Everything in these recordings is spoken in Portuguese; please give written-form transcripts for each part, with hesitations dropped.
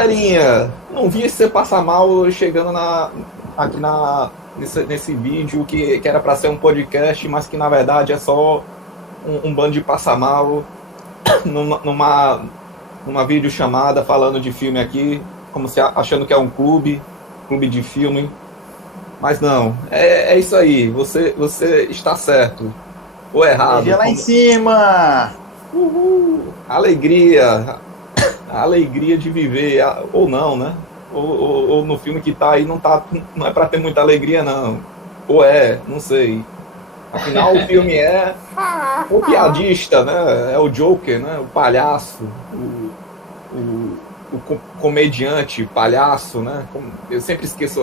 Galerinha, não vi você passar mal chegando aqui nesse vídeo que era para ser um podcast, mas que na verdade é só um bando de passar mal numa videochamada falando de filme aqui, como se achando que é um clube de filme. Mas não, é isso aí, você está certo ou errado. Energia lá em cima! Uhul! Alegria de viver, ou não, né? Ou no filme que tá aí não é pra ter muita alegria, não. Ou não sei. Afinal, o filme é o piadista, né? É o Joker, né? O palhaço, o comediante, palhaço, né? Eu sempre esqueço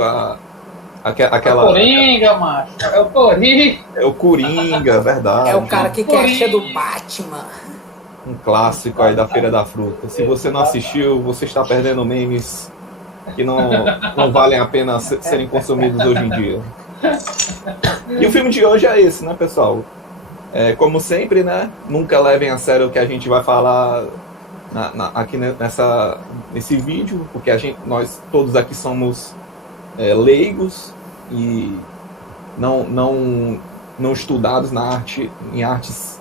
aquela... É o Coringa, macho. É o Coringa. É o Coringa, verdade. É o cara que quer ser do Batman. Um clássico aí da Feira da Fruta. Se você não assistiu, você está perdendo memes que não valem a pena serem consumidos hoje em dia. E o filme de hoje é esse, né, pessoal? Como sempre, né? Nunca levem a sério o que a gente vai falar aqui nesse vídeo, porque nós todos aqui somos leigos e não estudados em artes.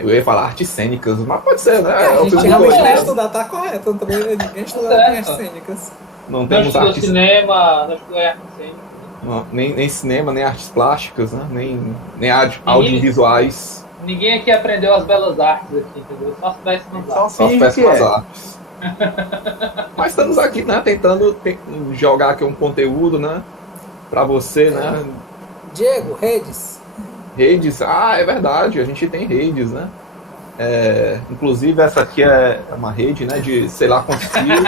Eu ia falar artes cênicas, mas pode ser, né? A gente realmente não estudar, tá correto. Também ninguém estudou em artes cênicas. Não temos estudou cinema, não estudou artes cênicas. Nem cinema, nem artes plásticas, né? Nem audiovisuais. Ninguém aqui aprendeu as belas artes aqui, entendeu? Só as péssimas artes. Só as péssimas artes. Mas estamos aqui, né? Tentando jogar aqui um conteúdo, né? Pra você, né? Diego, redes. Redes, é verdade, a gente tem redes, né? Inclusive essa aqui é uma rede, né, de sei lá quantos fios.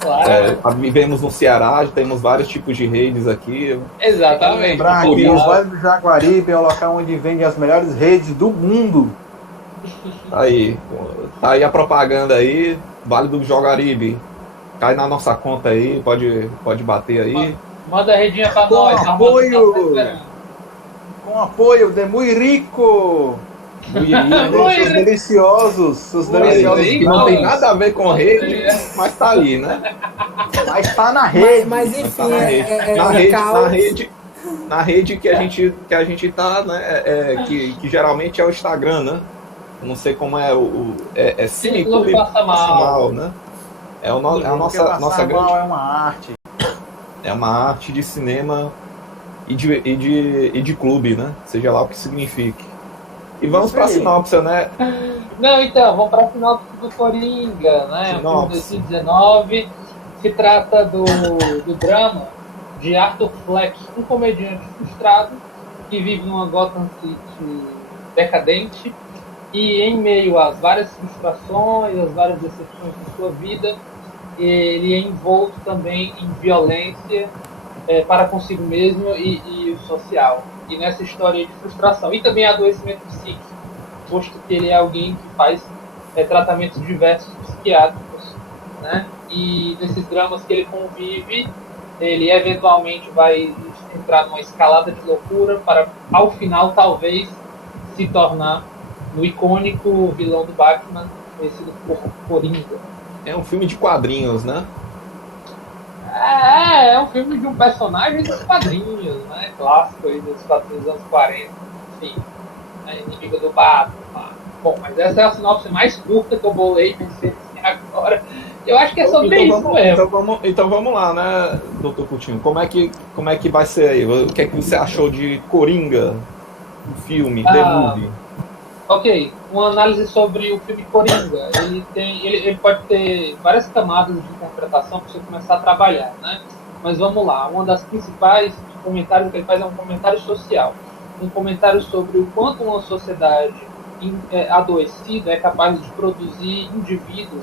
Claro. Vivemos no Ceará, temos vários tipos de redes aqui. Exatamente. Lembrar que o Vale do Jaguaribe é o local onde vende as melhores redes do mundo. Tá aí a propaganda aí, Vale do Jaguaribe. Cai na nossa conta aí, pode bater aí. Manda a redinha pra Com nós. apoio de Muy Rico. Seus deliciosos. Que não tem nada a ver com rede, mas tá ali, né? Mas tá na rede. Mas enfim, tá na rede que a gente tá, né? Que geralmente é o Instagram, né? Eu não sei como é Cineclube Passa Mal, né? É a nossa grande. É uma arte. É uma arte de cinema e de clube, né? Seja lá o que signifique. E vamos para a sinopse, né? Não, então, vamos para a sinopse do Coringa, né? O filme de 2019. Se trata do drama de Arthur Fleck, um comediante frustrado que vive numa Gotham City decadente e em meio às várias frustrações, às várias decepções de sua vida, ele é envolto também em violência para consigo mesmo e o social. E nessa história de frustração. E também adoecimento psíquico, posto que ele é alguém que faz tratamentos diversos psiquiátricos, né? E nesses dramas que ele convive, ele eventualmente vai entrar numa escalada de loucura para, ao final, talvez, se tornar no icônico vilão do Batman, conhecido por Coringa. É um filme de quadrinhos, né? É um filme de um personagem dos quadrinhos, né? Clássico aí dos quadrinhos dos anos 40. Enfim, inimigo do Batman. Bom, mas essa é a sinopse mais curta que eu bolei pensei assim agora. Eu acho que é sobre isso mesmo. Então vamos lá, né, Dr. Coutinho? Como é que vai ser aí? O que é que você achou de Coringa, o filme, The Movie? Ok, uma análise sobre o filme Coringa. Ele pode ter várias camadas de interpretação para você começar a trabalhar, né? Mas vamos lá, uma das principais comentários que ele faz é um comentário social. Um comentário sobre o quanto uma sociedade adoecida é capaz de produzir indivíduos,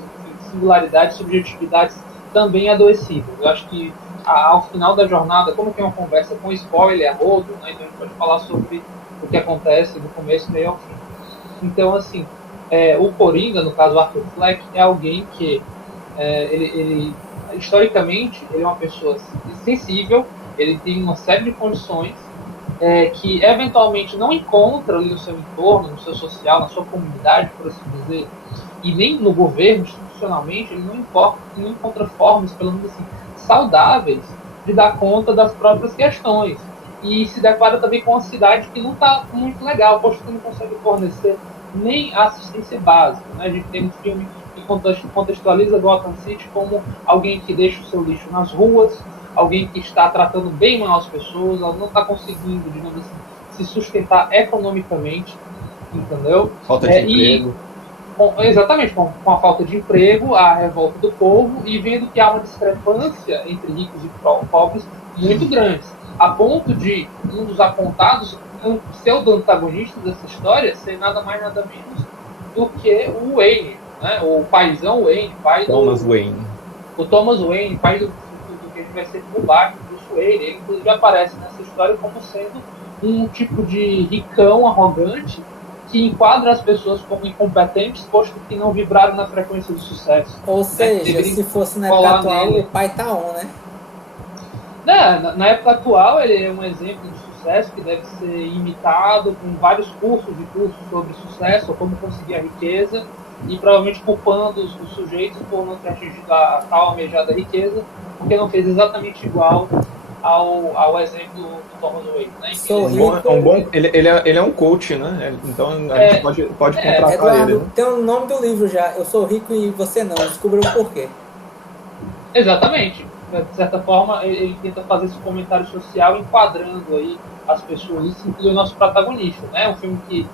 singularidades, subjetividades também adoecidas. Eu acho que ao final da jornada, como tem uma conversa com spoiler a rodo, né, então a gente pode falar sobre o que acontece do começo, meio ao fim. Então, assim, o Coringa, no caso Arthur Fleck, é alguém que, ele historicamente, ele é uma pessoa sensível, ele tem uma série de condições que, eventualmente, não encontra ali no seu entorno, no seu social, na sua comunidade, por assim dizer, e nem no governo institucionalmente, ele não encontra formas, pelo menos assim, saudáveis de dar conta das próprias questões. E se depara também com uma cidade que não está muito legal, posto que não consegue fornecer nem assistência básica. Né? A gente tem um filme que contextualiza Gotham City como alguém que deixa o seu lixo nas ruas, alguém que está tratando bem mal as pessoas, ela não está conseguindo, digamos assim, se sustentar economicamente, entendeu? Falta de emprego. Exatamente, com a falta de emprego, a revolta do povo, e vendo que há uma discrepância entre ricos e pobres muito grande, a ponto de um dos apontados, um pseudo-antagonista dessa história, ser nada mais nada menos do que o Wayne, né? O paizão Wayne, pai Thomas Wayne. O Thomas Wayne, pai do que a gente vai ser o Batman, Bruce Wayne. Ele inclusive aparece nessa história como sendo um tipo de ricão arrogante que enquadra as pessoas como incompetentes, posto que não vibraram na frequência do sucesso. Ou seja, se fosse na época atual, o pai tá on, né? Na época atual, ele é um exemplo de sucesso que deve ser imitado com vários cursos sobre sucesso, ou como conseguir a riqueza, e provavelmente culpando os sujeitos por não ter atingido a tal almejada riqueza, porque não fez exatamente igual ao exemplo do Thomas Wayne. Né? Ele é um coach, né? Então a gente pode contratar Eduardo, ele. Né? Tem o nome do livro já. Eu sou rico e você não. Descubra o porquê. Exatamente. De certa forma, ele tenta fazer esse comentário social enquadrando aí as pessoas. Isso inclui o nosso protagonista. Né? É um filme que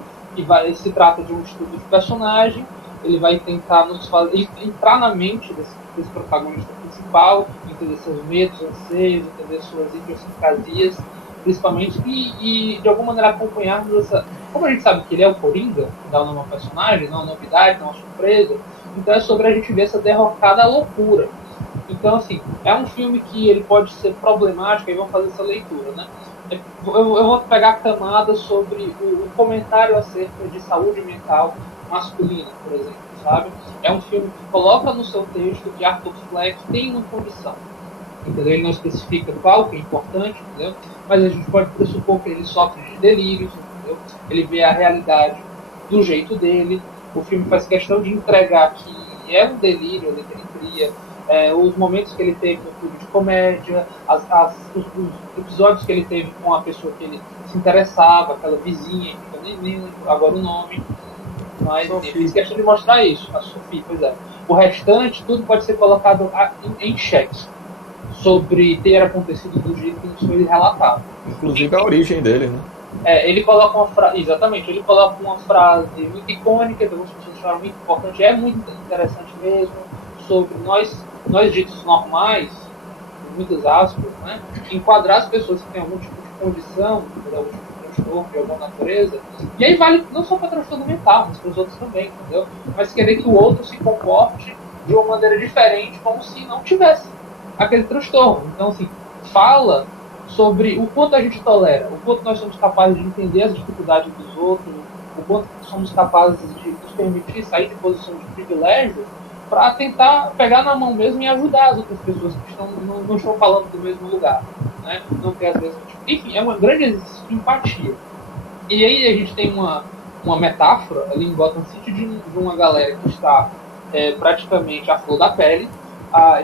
se trata de um estudo de personagem. Ele vai tentar entrar na mente desse protagonista principal, entender seus medos, anseios, entender suas idiosincrasias, principalmente, e de alguma maneira acompanharmos essa... Como a gente sabe que ele é o Coringa, que dá o nome ao personagem, não é uma novidade, não é uma surpresa, então é sobre a gente ver essa derrocada loucura. Então, assim, é um filme que ele pode ser problemático, aí vamos fazer essa leitura, né? Eu vou pegar camadas sobre o comentário acerca de saúde mental masculina, por exemplo, sabe? É um filme que coloca no seu texto que Arthur Fleck tem uma condição, entendeu? Ele não especifica qual, que é importante, entendeu? Mas a gente pode pressupor que ele sofre de delírios, entendeu? Ele vê a realidade do jeito dele. O filme faz questão de entregar que é um delírio ali que ele cria, os momentos que ele teve no clube de comédia, os episódios que ele teve com a pessoa que ele se interessava, aquela vizinha, que eu nem lembro agora o nome, mas ele fez questão de mostrar isso, a Sophie, pois é. O restante, tudo pode ser colocado em xeque sobre ter acontecido do jeito que nos foi relatado. Inclusive a origem dele, né? Ele coloca uma frase, exatamente, ele coloca uma frase muito icônica, que algumas pessoas acharam muito importante, é muito interessante mesmo, sobre nós ditos normais, muitas aspas, né? Enquadrar as pessoas que têm algum tipo de condição, algum tipo de transtorno de alguma natureza, e aí vale não só para transtorno mental, mas para os outros também, entendeu? Mas querer que o outro se comporte de uma maneira diferente, como se não tivesse aquele transtorno. Então, assim, fala sobre o quanto a gente tolera, o quanto nós somos capazes de entender as dificuldades dos outros, o quanto somos capazes de nos permitir sair de posição de privilégio para tentar pegar na mão mesmo e ajudar as outras pessoas que não estão falando do mesmo lugar, né? Não tem as mesmas... Enfim, é um grande exercício de empatia. E aí a gente tem uma metáfora ali em Gotham City de uma galera que está praticamente à flor da pele,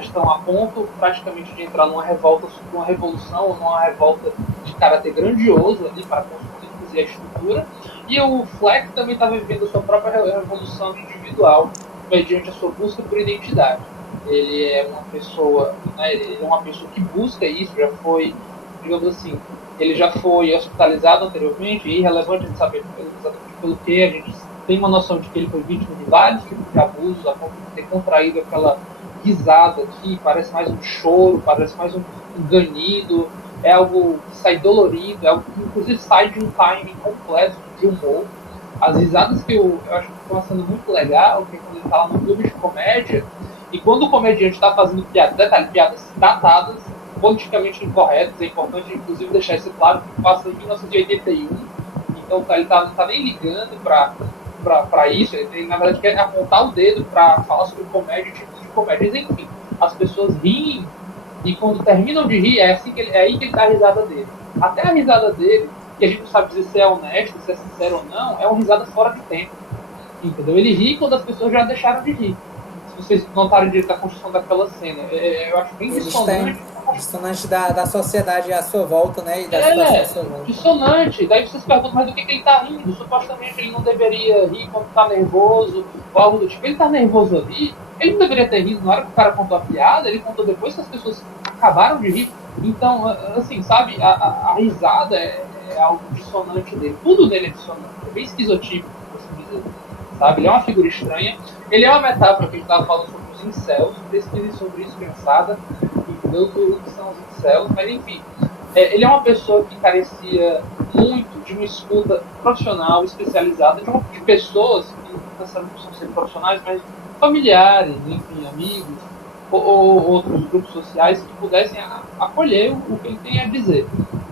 estão a ponto praticamente de entrar numa revolução ou numa revolta de caráter grandioso ali para construir a estrutura, e o Fleck também está vivendo a sua própria revolução individual mediante a sua busca por identidade. Ele é uma pessoa, né, ele é uma pessoa que busca isso, já foi, digamos assim, ele já foi hospitalizado anteriormente, e é irrelevante a gente saber exatamente pelo que, a gente tem uma noção de que ele foi vítima de vários tipos de abusos, a ponto de ter contraído aquela risada aqui, parece mais um choro, parece mais um ganido, é algo que sai dolorido, é algo que inclusive sai de um timing completo de humor. As risadas que eu acho que estão sendo muito legal, que é quando ele está lá no clube de comédia, e quando o comediante está fazendo piadas datadas, politicamente incorretas, é importante inclusive deixar isso claro, que passa em 1981, então ele não está nem ligando para isso, ele na verdade quer apontar o dedo para falar sobre comédia e tipos de comédias, enfim, as pessoas riem, e quando terminam de rir, é aí que ele dá a risada dele. Até a risada dele, que a gente não sabe dizer se é honesto, se é sincero ou não, é uma risada fora de tempo, entendeu? Ele ri quando as pessoas já deixaram de rir. vocês notaram direito da construção daquela cena. Eu acho bem dissonante. Dissonante da sociedade à sua volta, né? E da situação à sua volta. Dissonante. Daí vocês perguntam, mas do que ele tá rindo? Supostamente ele não deveria rir quando tá nervoso, ou algo do tipo. Ele tá nervoso ali, ele não deveria ter rido na hora que o cara contou a piada, ele contou depois que as pessoas acabaram de rir. Então, assim, sabe, a risada é algo dissonante dele. Tudo dele é dissonante, é bem esquizotípico, por assim dizer. Sabe? Ele é uma figura estranha. Ele é uma metáfora que a gente estava falando sobre os incels. Pesquisem sobre isso, criançada, entendeu? Tudo que são os incels. Mas, enfim, ele é uma pessoa que carecia muito de uma escuta profissional, especializada, de pessoas que não necessariamente precisam ser profissionais, mas familiares, enfim, amigos, ou outros grupos sociais que pudessem acolher o que ele tem a dizer,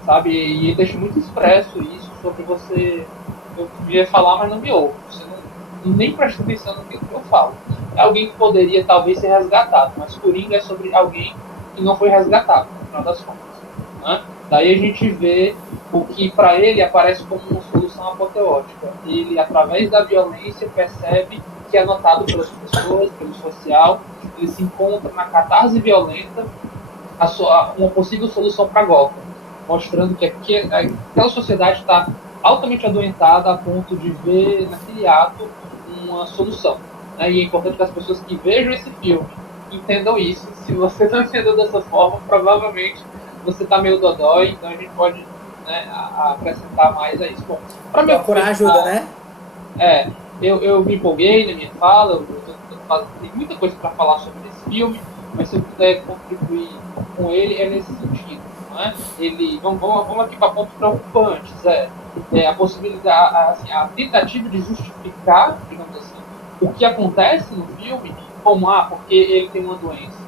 sabe? E ele deixa muito expresso isso sobre você. Eu devia falar, mas não me ouve. Você nem presta atenção no que eu falo. É alguém que poderia talvez ser resgatado, mas Coringa é sobre alguém que não foi resgatado, no final das contas. Né? Daí a gente vê o que para ele aparece como uma solução apoteótica. Ele, através da violência, percebe que é notado pelas pessoas, pelo social, ele se encontra na catarse violenta uma possível solução para Gotham, mostrando que aquela sociedade está altamente adoentada a ponto de ver naquele ato uma solução. Né? E é importante que as pessoas que vejam esse filme entendam isso. Se você não entendeu dessa forma, provavelmente você está meio dodói, então a gente pode, né, acrescentar mais a isso. Bom, para procurar ajuda, né? Eu me empolguei na minha fala, tem muita coisa para falar sobre esse filme, mas se eu puder contribuir com ele, é nesse sentido. Não é? Vamos aqui para pontos preocupantes. A possibilidade, assim, a tentativa de justificar, digamos assim, o que acontece no filme como, porque ele tem uma doença,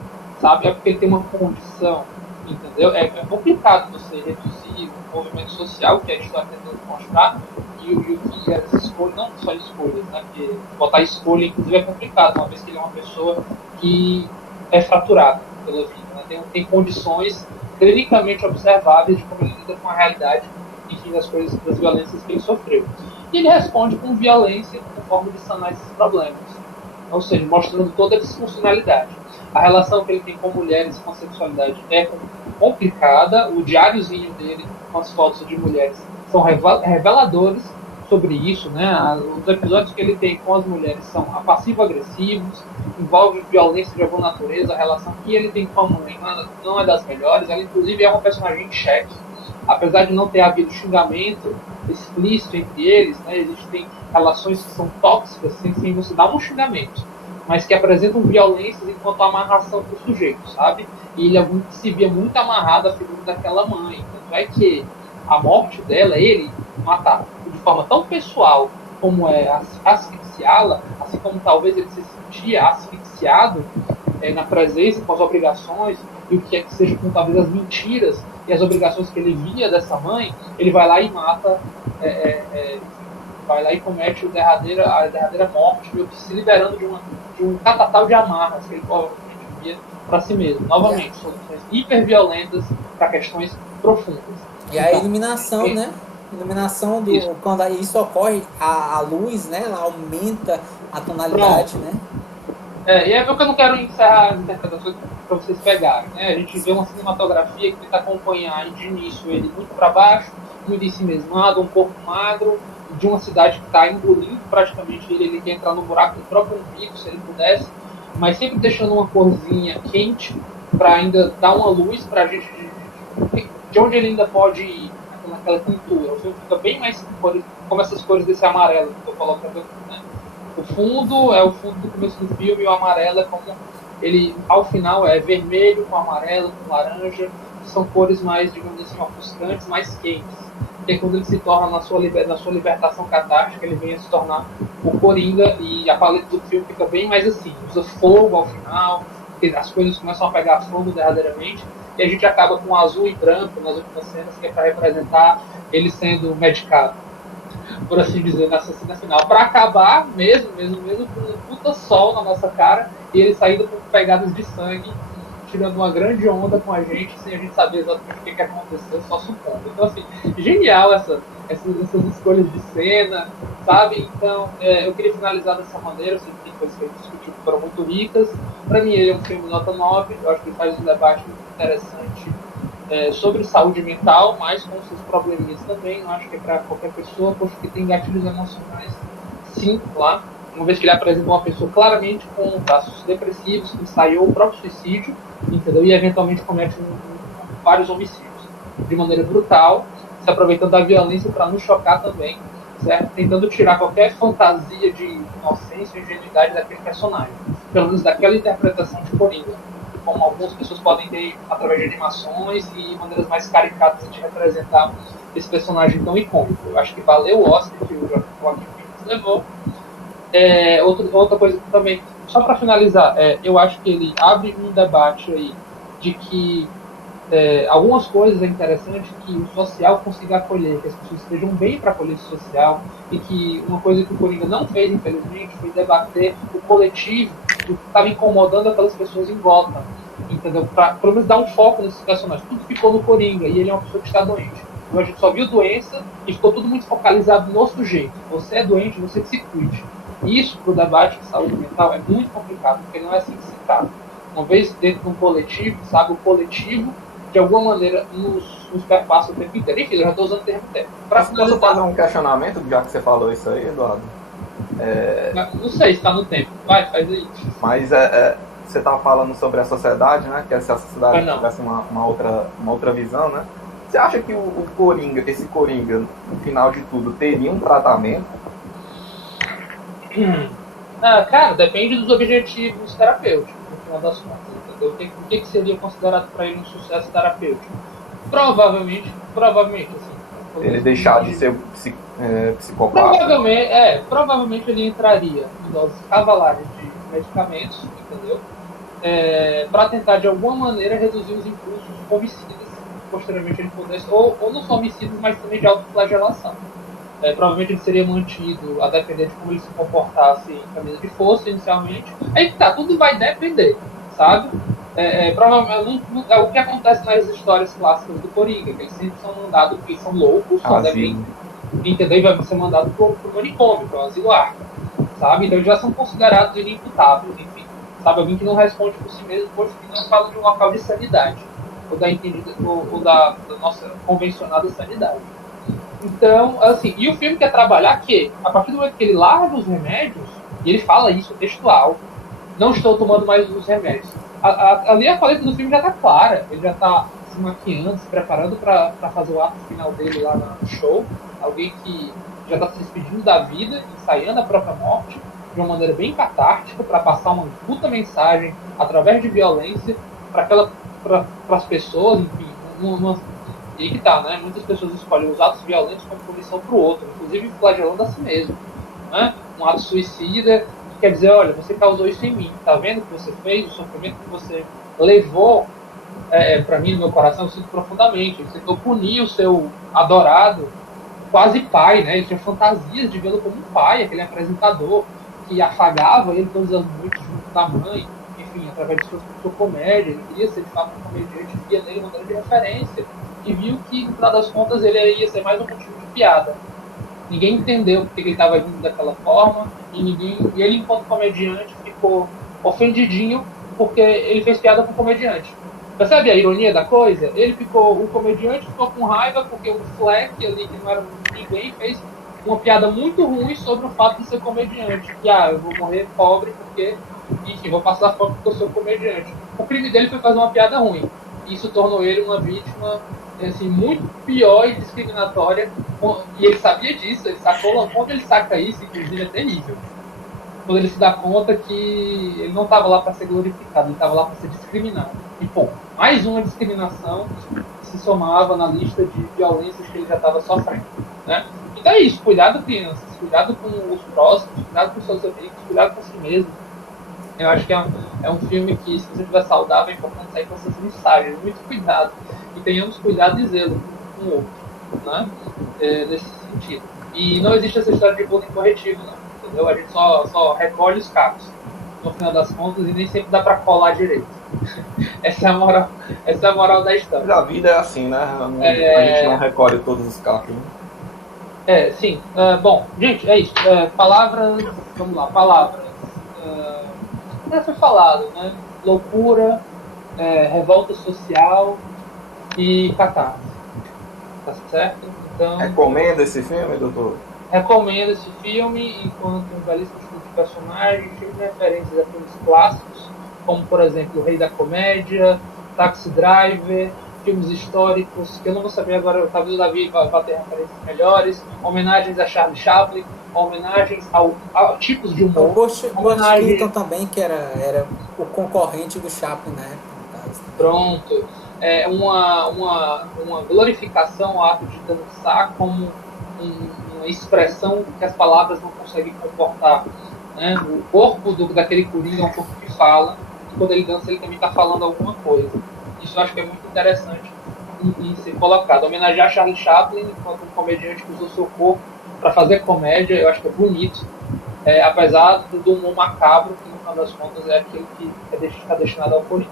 sabe? É porque ele tem uma condição, entendeu? É complicado você reduzir o movimento social que a gente está tentando mostrar e o que as escolhas, não só escolhas, né? Porque botar escolha, inclusive, é complicado, uma vez que ele é uma pessoa que é fraturada pela vida, né? Tem condições clinicamente observáveis de como ele lida com a realidade, enfim, das violências que ele sofreu. E ele responde com violência como forma de sanar esses problemas. Ou seja, mostrando toda a disfuncionalidade. A relação que ele tem com mulheres e com a sexualidade é complicada. O diáriozinho dele com as fotos de mulheres são reveladores sobre isso, né? Os episódios que ele tem com as mulheres são passivo-agressivos, envolve violência de alguma natureza. A relação que ele tem com a mãe não é das melhores. Ela, inclusive, é uma personagem em xeque. Apesar de não ter havido xingamento explícito entre eles, né, existem relações que são tóxicas sem você dar um xingamento, mas que apresentam violências enquanto amarração para o sujeito, sabe? E ele se via muito amarrado à figura daquela mãe. Tanto é que a morte dela, ele matar de forma tão pessoal como é asfixiá-la, assim como talvez ele se sentia asfixiado na presença, com as obrigações, e o que é que seja com talvez as mentiras e as obrigações que ele via dessa mãe, ele vai lá e mata, vai lá e comete a derradeira morte, meio que se liberando de um catatal de amarras que ele provavelmente via para si mesmo. Novamente, soluções hiperviolentas para questões profundas. E a iluminação, né? Iluminação quando isso ocorre, a luz, né? Ela aumenta a tonalidade, né? E é porque eu não quero encerrar as interpretações para vocês pegarem, né? A gente vê uma cinematografia que tenta acompanhar de início ele muito para baixo, muito em si mesmado, um corpo magro, de uma cidade que está engolindo praticamente ele quer entrar no buraco do próprio umbigo, se ele pudesse, mas sempre deixando uma corzinha quente para ainda dar uma luz para a gente de onde ele ainda pode ir naquela pintura. O filme fica bem mais como essas cores desse amarelo que eu coloco aqui, né? O fundo é o fundo do começo do filme e o amarelo é como ele, ao final, é vermelho com amarelo, com laranja, são cores mais, digamos assim, ofuscantes, mais quentes. Que é quando ele se torna, na sua libertação catártica, ele vem a se tornar o Coringa, e a paleta do filme fica bem mais assim, usa fogo ao final, as coisas começam a pegar fogo derradeiramente, e a gente acaba com azul e branco nas últimas cenas, que é para representar ele sendo medicado, por assim dizer, nessa cena final, para acabar mesmo com um puta sol na nossa cara, e ele saindo com pegadas de sangue tirando uma grande onda com a gente, sem a gente saber exatamente o que aconteceu, só supondo. Então, assim, genial essas escolhas de cena, sabe? Então, eu queria finalizar dessa maneira. Eu sei que tem coisas que a gente discutiu que foram muito ricas. Para mim, ele é um filme nota 9. Eu acho que ele faz um debate muito interessante sobre saúde mental, mas com seus probleminhas também. Eu acho que é para qualquer pessoa, posto que tem gatilhos emocionais, sim, lá. Uma vez que ele apresenta uma pessoa claramente com traços depressivos, que ensaiou o próprio suicídio, entendeu? E eventualmente comete vários homicídios de maneira brutal, se aproveitando da violência para nos chocar também, certo? Tentando tirar qualquer fantasia de inocência e ingenuidade daquele personagem, pelo menos daquela interpretação de Coringa, como algumas pessoas podem ter através de animações e maneiras mais caricatas de representar esse personagem tão icônico. Eu acho que valeu o Oscar que o Joaquin Phoenix levou. Outra coisa também, só para finalizar, eu acho que ele abre um debate aí de que algumas coisas é interessante que o social consiga acolher, que as pessoas estejam bem para acolher o social, e que uma coisa que o Coringa não fez, infelizmente, foi debater o coletivo, o que estava incomodando aquelas pessoas em volta, entendeu? Para pelo menos dar um foco nesses personagens. Tudo ficou no Coringa, e ele é uma pessoa que está doente. Então a gente só viu doença e ficou tudo muito focalizado no sujeito. Você é doente, você que se cuide. Isso, para o debate de saúde mental, é muito complicado, porque não é assim que se trata. Uma vez dentro de um coletivo, sabe, o coletivo, de alguma maneira, nos perpassa o tempo inteiro. Enfim, eu já estou usando o termo técnico. Posso fazer um questionamento, já que você falou isso aí, Eduardo? Não sei se está no tempo. Vai, faz aí. Mas você estava falando sobre a sociedade, né? Que se a sociedade tivesse uma outra visão, né? Você acha que o Coringa, esse Coringa, no final de tudo, teria um tratamento? Cara, depende dos objetivos terapêuticos, no final das contas, entendeu? O que seria considerado para ele um sucesso terapêutico? Provavelmente, assim. Ele deixar de ser psicopata? Provavelmente ele entraria em doses cavalares de medicamentos, entendeu? Para tentar, de alguma maneira, reduzir os impulsos homicidas, posteriormente ele pudesse, ou não só homicidas, mas também de autoflagelação. Provavelmente ele seria mantido a depender de como ele se comportasse em camisa de força inicialmente. Aí tá, tudo vai depender, sabe? Provavelmente o que acontece nas histórias clássicas do Coringa, que eles sempre são mandados porque são loucos, só devem entender, e vai ser mandado pro manicômio, pro asilo Arkham, sabe? Então eles já são considerados inimputáveis, enfim, sabe? Alguém que não responde por si mesmo, pois que não fala de um local de sanidade, ou da nossa convencionada sanidade. Então, assim, e o filme quer trabalhar que, a partir do momento que ele larga os remédios, e ele fala isso textual, não estou tomando mais os remédios. Ali a paleta do filme já está clara, ele já está se maquiando, se preparando para fazer o ato final dele lá no show. Alguém que já está se despedindo da vida, ensaiando a própria morte, de uma maneira bem catártica, para passar uma puta mensagem através de violência para as pessoas, enfim, e que tá, né? Muitas pessoas escolhem os atos violentos como punição para o outro, inclusive flagelando a si mesmo, né? Um ato suicida que quer dizer, olha, você causou isso em mim, tá vendo o que você fez, o sofrimento que você levou para mim, no meu coração, eu sinto profundamente. Ele tentou punir o seu adorado, quase pai, né? Ele tinha fantasias de vê-lo como um pai, aquele apresentador que afagava ele todas as noites junto da mãe, enfim, através de sua comédia. Ele queria ser de fato um comediante, via nele uma grande referência, e viu que, no final das contas, ele ia ser mais um motivo de piada. Ninguém entendeu porque ele estava agindo daquela forma, e ele, enquanto comediante, ficou ofendidinho porque ele fez piada com o comediante. Percebe a ironia da coisa? O comediante ficou com raiva porque o Fleck ali, que não era ninguém, fez uma piada muito ruim sobre o fato de ser comediante. Que, eu vou morrer pobre porque, enfim, vou passar fome porque eu sou comediante. O crime dele foi fazer uma piada ruim. Isso tornou ele uma vítima, assim, muito pior e discriminatória. E ele sabia disso, ele sacou. Quando ele saca isso, inclusive, é terrível. Quando ele se dá conta que ele não estava lá para ser glorificado, ele estava lá para ser discriminado. E, mais uma discriminação que se somava na lista de violências que ele já estava sofrendo, né? Então é isso, cuidado, crianças, cuidado com os próximos, cuidado com seus amigos, cuidado com si mesmo. Eu acho que é um filme que, se você estiver saudável, é importante sair com essas mensagens. Muito cuidado. E tenhamos cuidado e zelo com o outro, né? Nesse sentido. E não existe essa história de bullying corretivo, não. Entendeu? A gente só recolhe os cacos, no final das contas, e nem sempre dá para colar direito. Essa é a moral da história. Mas a vida é assim, né? A gente não recolhe todos os cacos. Sim. Bom, gente, é isso. Palavras, vamos lá, palavras. Já foi falado, né? Loucura, revolta social e catarse. Tá certo? Então, Recomenda esse filme, doutor? recomendo esse filme enquanto um belíssimo estudo de personagens, cheio de referências a filmes clássicos, como por exemplo O Rei da Comédia, Taxi Driver, filmes históricos, que eu não vou saber agora, talvez o Davi vai ter referências melhores, homenagens a Charlie Chaplin, homenagens a tipos de O humor. Bush homenagem- Keaton também, que era o concorrente do Chaplin na época, no caso. Pronto. Uma glorificação ao ato de dançar como uma expressão que as palavras não conseguem comportar. Né? O corpo daquele coringa é um corpo que fala, e quando ele dança ele também está falando alguma coisa. Isso eu acho que é muito interessante em ser colocado. Homenagear Charlie Chaplin enquanto um comediante que usou seu corpo para fazer comédia, eu acho que é bonito. Apesar do humor macabro, que no final das contas é aquele que está destinado ao coringa.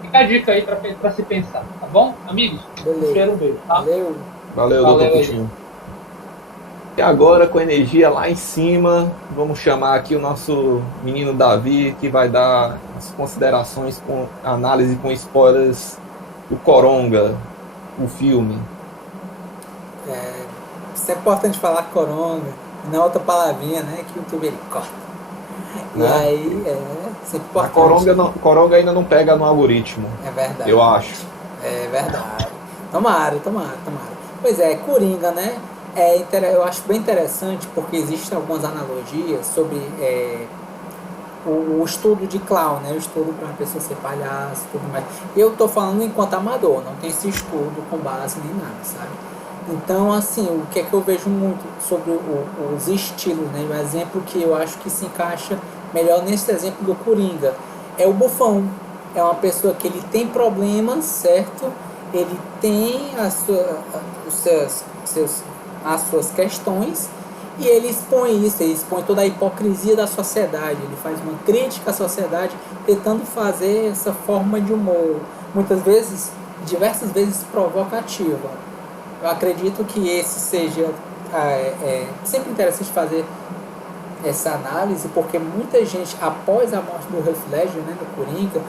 Fica a dica aí para se pensar, tá bom? Amigos, Beleza. cheiro, um beijo, tá? Valeu. Valeu, Valeu doutor aí. Coutinho. E agora, com energia lá em cima, vamos chamar aqui o nosso menino Davi, que vai dar as considerações com análise com spoilers do Coronga, o filme. Isso é importante falar coronga, não outra palavrinha, né? Que o YouTube ele corta. E Né? aí, isso é A importante. Coronga ainda não pega no algoritmo, É verdade. eu acho. É verdade. Tomara. Pois é, Coringa, né? Eu acho bem interessante porque existem algumas analogias sobre o estudo de clown, né? O estudo para uma pessoa ser palhaço e tudo mais. Eu tô falando enquanto amador, não tem esse estudo com base nem nada, sabe? Então, assim, o que é que eu vejo muito sobre os estilos, né? O exemplo que eu acho que se encaixa melhor nesse exemplo do Coringa é o bufão. É uma pessoa que ele tem problemas, certo? Ele tem as suas questões e ele expõe isso, ele expõe toda a hipocrisia da sociedade, ele faz uma crítica à sociedade tentando fazer essa forma de humor, muitas vezes, diversas vezes provocativa. Eu acredito que esse seja sempre interessante fazer essa análise, porque muita gente, após a morte do Heath Ledger, né, do Coringa,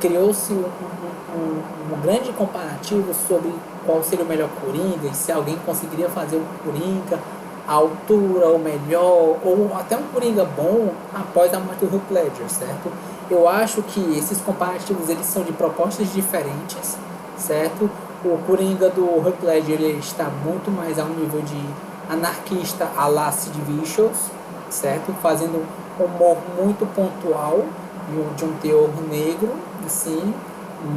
criou-se um grande comparativo sobre qual seria o melhor Coringa e se alguém conseguiria fazer o Coringa à altura, ou melhor, ou até um Coringa bom após a morte do Heath Ledger, certo? Eu acho que esses comparativos eles são de propostas diferentes, certo? O Coringa do Heath Ledger ele está muito mais a um nível de anarquista à la Sid Vicious, certo? Fazendo um humor muito pontual de um teor negro, assim,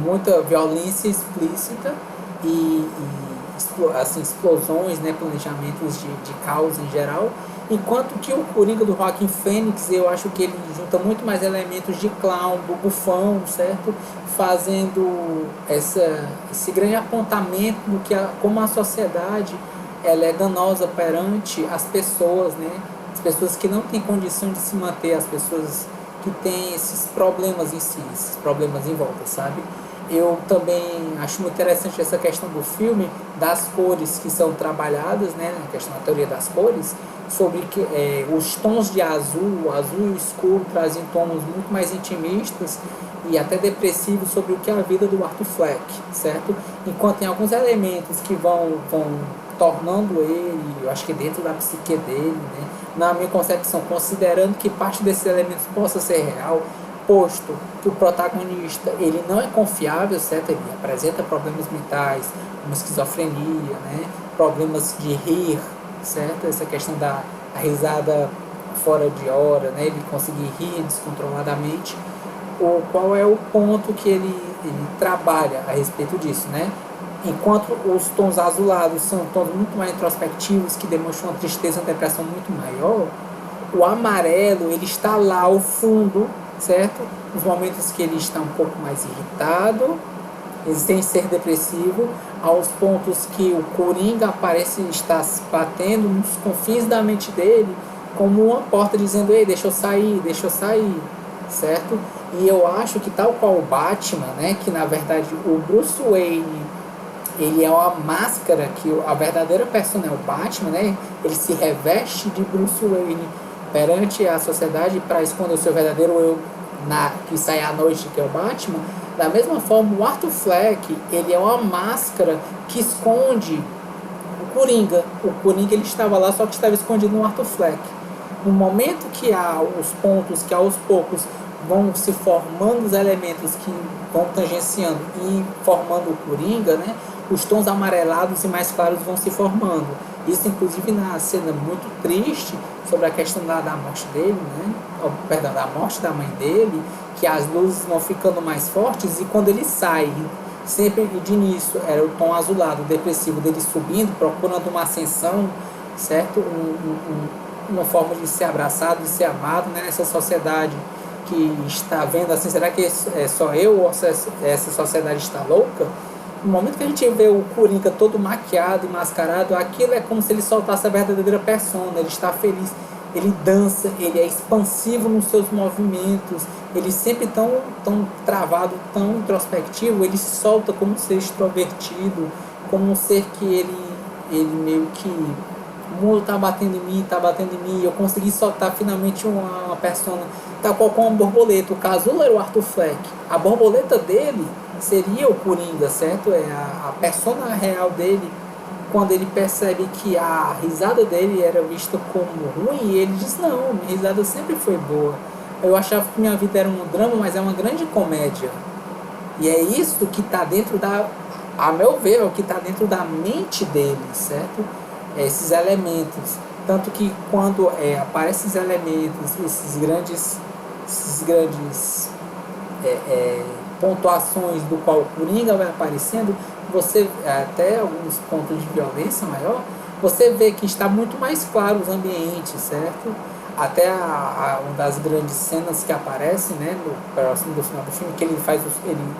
muita violência explícita e assim, explosões, né, planejamentos de caos em geral, enquanto que o Coringa do Joaquin Phoenix, eu acho que ele junta muito mais elementos de clown, do bufão, certo? Fazendo esse grande apontamento do que como a sociedade ela é danosa perante as pessoas, né? As pessoas que não têm condição de se manter, as pessoas que têm esses problemas em si, esses problemas em volta, sabe? Eu também acho muito interessante essa questão do filme, das cores que são trabalhadas, né, na questão da teoria das cores, sobre que os tons de azul, o azul escuro trazem tons muito mais intimistas e até depressivos sobre o que é a vida do Arthur Fleck, certo? Enquanto tem alguns elementos que vão tornando ele, eu acho que dentro da psique dele, né, na minha concepção, considerando que parte desses elementos possa ser real, posto que o protagonista ele não é confiável, certo? Ele apresenta problemas mentais, como esquizofrenia, né? Problemas de rir, certo? Essa questão da risada fora de hora, né? Ele conseguir rir descontroladamente. Qual é o ponto que ele trabalha a respeito disso, né? Enquanto os tons azulados são tons muito mais introspectivos, que demonstram uma tristeza, uma depressão muito maior, o amarelo ele está lá ao fundo, certo? Nos momentos que ele está um pouco mais irritado, sem ser depressivo, aos pontos que o Coringa parece estar batendo nos confins da mente dele, como uma porta dizendo: ei, deixa eu sair, certo? E eu acho que tal qual o Batman, né, que na verdade o Bruce Wayne, ele é uma máscara que a verdadeira persona é o Batman, né? Ele se reveste de Bruce Wayne perante a sociedade para esconder o seu verdadeiro eu que sai à noite, que é o Batman. Da mesma forma, o Arthur Fleck, ele é uma máscara que esconde o Coringa. O Coringa, ele estava lá, só que estava escondido no Arthur Fleck. No momento que há os pontos que aos poucos vão se formando os elementos que vão tangenciando e formando o Coringa, né? Os tons amarelados e mais claros vão se formando. Isso, inclusive, na cena muito triste sobre a questão da morte dele, né? Perdão, da morte da mãe dele, que as luzes vão ficando mais fortes e quando ele sai, sempre de início era o tom azulado, depressivo dele subindo, procurando uma ascensão, certo? Uma forma de ser abraçado, de ser amado, né? Nessa sociedade que está vendo assim, será que é só eu ou essa sociedade está louca? No momento que a gente vê o Coringa todo maquiado e mascarado, aquilo é como se ele soltasse a verdadeira persona. Ele está feliz, ele dança, ele é expansivo nos seus movimentos, ele sempre tão travado, tão introspectivo, ele se solta como um ser extrovertido, como um ser que ele meio que o mundo está batendo em mim, eu consegui soltar finalmente uma persona tal qual com uma borboleta. O casulo era o Arthur Fleck, a borboleta dele seria o Coringa, certo? É a persona real dele, quando ele percebe que a risada dele era vista como ruim, e ele diz, não, minha risada sempre foi boa. Eu achava que minha vida era um drama, mas é uma grande comédia. E é isso que está dentro a meu ver, é o que está dentro da mente dele, certo? Esses elementos. Tanto que quando aparecem esses elementos, esses grandes pontuações do qual o Coringa vai aparecendo, você até alguns pontos de violência maior, você vê que está muito mais claro os ambientes, certo? Até uma das grandes cenas que aparecem, né, no próximo do final do filme, que ele faz ele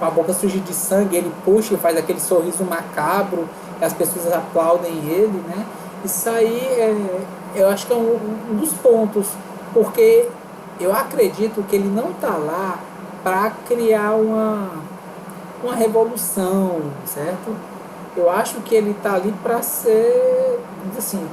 com a boca suja de sangue, ele puxa e faz aquele sorriso macabro, e as pessoas aplaudem ele, né? Isso aí eu acho que é um dos pontos, porque eu acredito que ele não está lá para criar uma revolução, certo? Eu acho que ele está ali para ser, assim,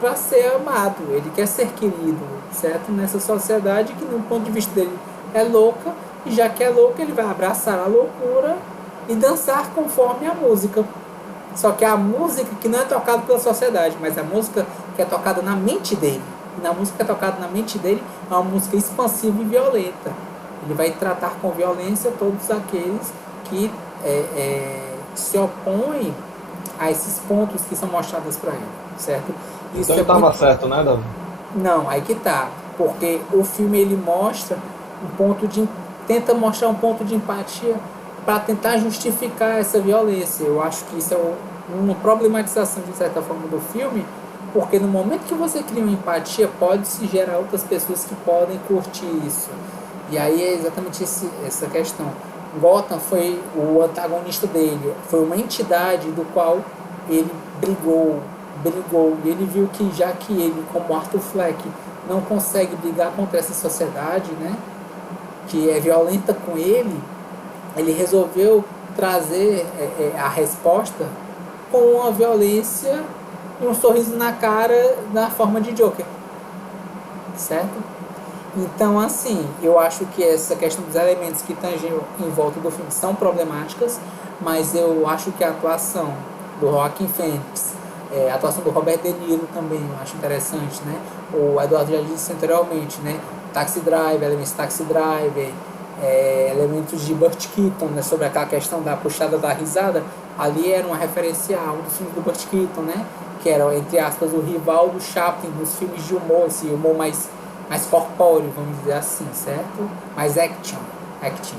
para ser amado, ele quer ser querido, certo? Nessa sociedade que, no ponto de vista dele, é louca, e já que é louca, ele vai abraçar a loucura e dançar conforme a música. Só que a música que não é tocada pela sociedade, mas a música que é tocada na mente dele. E na música que é tocada na mente dele é uma música expansiva e violenta. Ele vai tratar com violência todos aqueles que se opõem a esses pontos que são mostrados para ele, certo? Isso então ele estava certo, né, Davi? Não, aí que tá. Porque o filme ele mostra tenta mostrar um ponto de empatia para tentar justificar essa violência. Eu acho que isso é uma problematização, de certa forma, do filme, porque no momento que você cria uma empatia, pode-se gerar outras pessoas que podem curtir isso. E aí é exatamente essa questão. Gotham foi o antagonista dele, foi uma entidade do qual ele brigou, e ele viu que já que ele, como Arthur Fleck, não consegue brigar contra essa sociedade, né, que é violenta com ele resolveu trazer a resposta com uma violência e um sorriso na cara na forma de Joker, certo? Então, assim, eu acho que essa questão dos elementos que tangem em volta do filme são problemáticas, mas eu acho que a atuação do Joaquin Phoenix, a atuação do Robert De Niro também eu acho interessante, né? O Eduardo já disse anteriormente, né? Taxi Driver, elementos de Taxi Driver, elementos de Burt Keaton, né? Sobre aquela questão da puxada da risada, ali era uma referência a um dos filmes do Burt Keaton, né? Que era, entre aspas, o rival do Chaplin nos filmes de humor, esse humor mais corpóreo, vamos dizer assim, certo? Mais acting,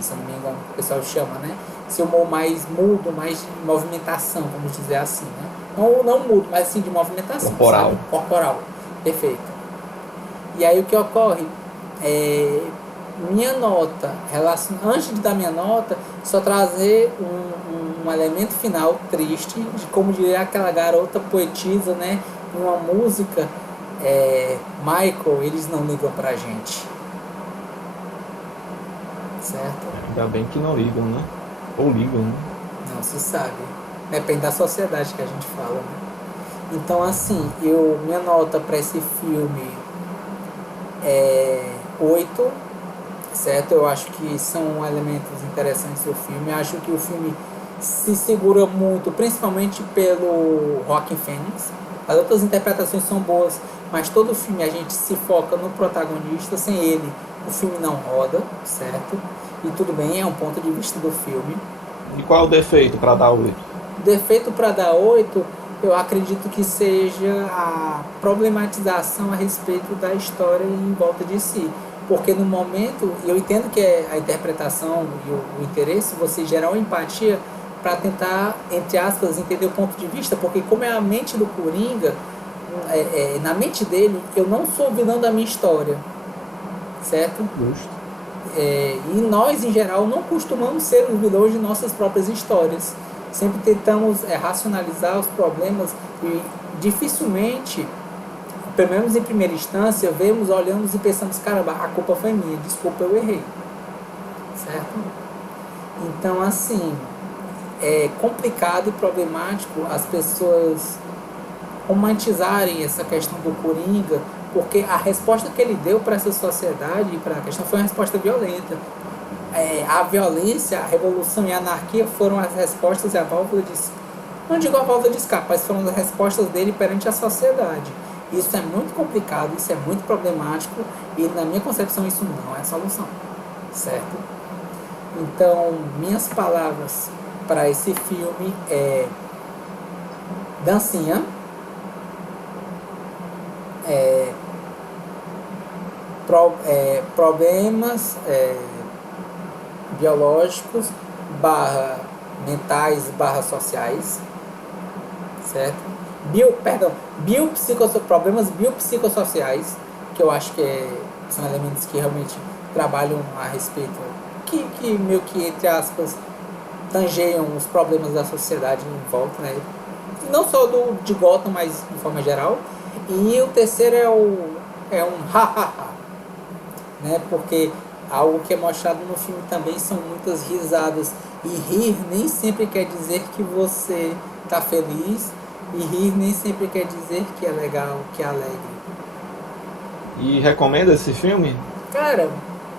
se eu não me engano, o pessoal chama, né? Esse humor mais mudo, mais de movimentação, vamos dizer assim, né? Não mudo, mas sim de movimentação. Corporal. Sabe? Corporal, perfeito. E aí o que ocorre? Minha nota, antes de dar minha nota, só trazer um elemento final triste, de como diria aquela garota poetisa, né? Uma música, Michael, eles não ligam pra gente. certo? Ainda bem que não ligam, né? Ou ligam, né? Não se sabe. Depende da sociedade que a gente fala, né? Então, assim, minha nota para esse filme é 8, certo? Eu acho que são elementos interessantes do filme. Eu acho que o filme se segura muito, principalmente pelo Joaquin Phoenix. As outras interpretações são boas, mas todo o filme a gente se foca no protagonista. Sem ele, o filme não roda, certo? E tudo bem, é um ponto de vista do filme. E qual é o defeito para dar 8? Defeito para dar 8, eu acredito que seja a problematização a respeito da história em volta de si. Porque no momento, eu entendo que é a interpretação e o interesse, você gerar uma empatia para tentar, entre aspas, entender o ponto de vista, porque como é a mente do Coringa, na mente dele, eu não sou o vilão da minha história, certo? Justo. E nós, em geral, não costumamos ser os vilões de nossas próprias histórias. Sempre tentamos racionalizar os problemas e dificilmente, pelo menos em primeira instância, vemos, olhamos e pensamos, caramba, a culpa foi minha, desculpa, eu errei. Certo? Então, assim, é complicado e problemático as pessoas romantizarem essa questão do Coringa, porque a resposta que ele deu para essa sociedade e para a questão foi uma resposta violenta. A violência, a revolução e a anarquia foram as respostas e a válvula de... Não digo a válvula de escape, mas foram as respostas dele perante a sociedade. Isso é muito complicado, isso é muito problemático e, na minha concepção, isso não é a solução. Certo? Então, minhas palavras para esse filme é dancinha, problemas biológicos mentais sociais, certo? Problemas biopsicossociais, que eu acho que são elementos que realmente trabalham a respeito, que meio que, entre aspas, tangeiam os problemas da sociedade em volta, né? Não só de Gotham, mas de forma geral. E o terceiro é um ha-ha-ha, né? Porque algo que é mostrado no filme também são muitas risadas. E rir nem sempre quer dizer que você está feliz. E rir nem sempre quer dizer que é legal, que é alegre. E recomenda esse filme? Cara,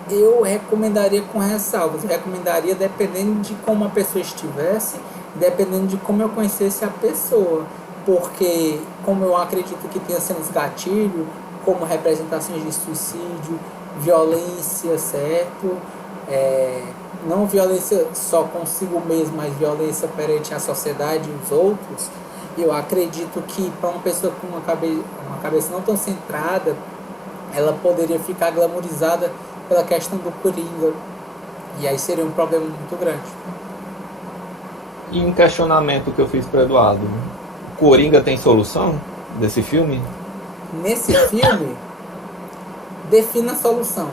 eu recomendaria com ressalvas. Eu recomendaria dependendo de como a pessoa estivesse, dependendo de como eu conhecesse a pessoa. Porque, como eu acredito que tenha cenas gatilho, como representações de suicídio, violência, certo? Não violência só consigo mesmo, mas violência perante a sociedade e os outros. Eu acredito que para uma pessoa com uma cabeça não tão centrada, ela poderia ficar glamourizada pela questão do Coringa. E aí seria um problema muito grande. E um questionamento que eu fiz para Eduardo. Coringa tem solução desse filme? Nesse filme, defina a solução.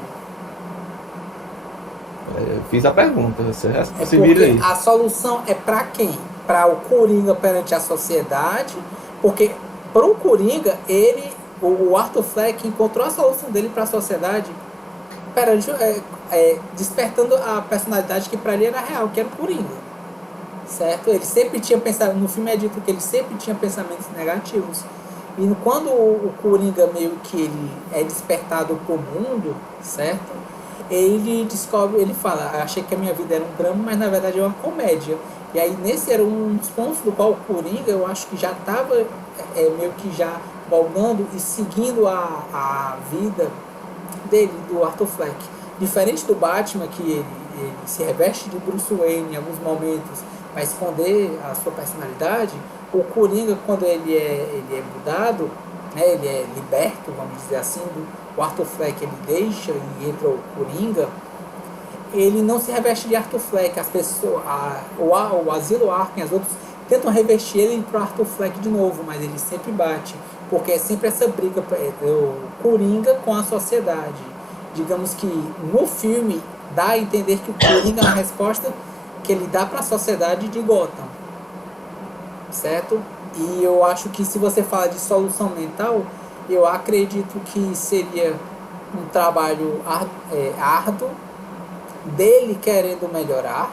Fiz a pergunta, você se vira aí. A solução é para quem? Para o Coringa perante a sociedade, porque para o Coringa, o Arthur Fleck encontrou a solução dele para a sociedade despertando a personalidade que para ele era real, que era o Coringa. Certo? Ele sempre tinha pensado, no filme é dito que ele sempre tinha pensamentos negativos. E quando o Coringa meio que ele é despertado pro mundo, certo? Ele descobre, ele fala, achei que a minha vida era um drama, mas na verdade é uma comédia. E aí nesse era um dos pontos do qual o Coringa, eu acho que já estava meio que já moldando e seguindo a vida dele, do Arthur Fleck. Diferente do Batman, que ele se reveste de Bruce Wayne em alguns momentos para esconder a sua personalidade, o Coringa, quando ele é mudado, né, ele é liberto, vamos dizer assim, o Arthur Fleck ele deixa e entra o Coringa, ele não se reveste de Arthur Fleck. As pessoas, o Asilo Arkham, as outras tentam revestir ele para o Arthur Fleck de novo, mas ele sempre bate, porque é sempre essa briga do Coringa com a sociedade. Digamos que no filme dá a entender que o Coringa é a resposta que ele dá para a sociedade de Gotham, certo? E eu acho que se você fala de solução mental, eu acredito que seria um trabalho árduo, dele querendo melhorar,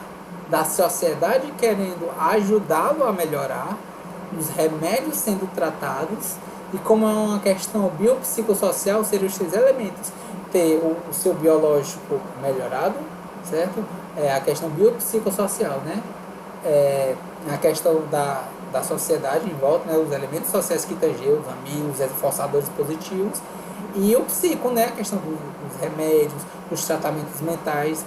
da sociedade querendo ajudá-lo a melhorar, os remédios sendo tratados, e como é uma questão biopsicossocial, seriam os 3 elementos: ter o seu biológico melhorado, certo? A questão biopsicossocial, né? A questão da sociedade em volta, né? Os elementos sociais que tangem, os amigos, os reforçadores positivos, e o psico, né? A questão dos remédios, dos tratamentos mentais,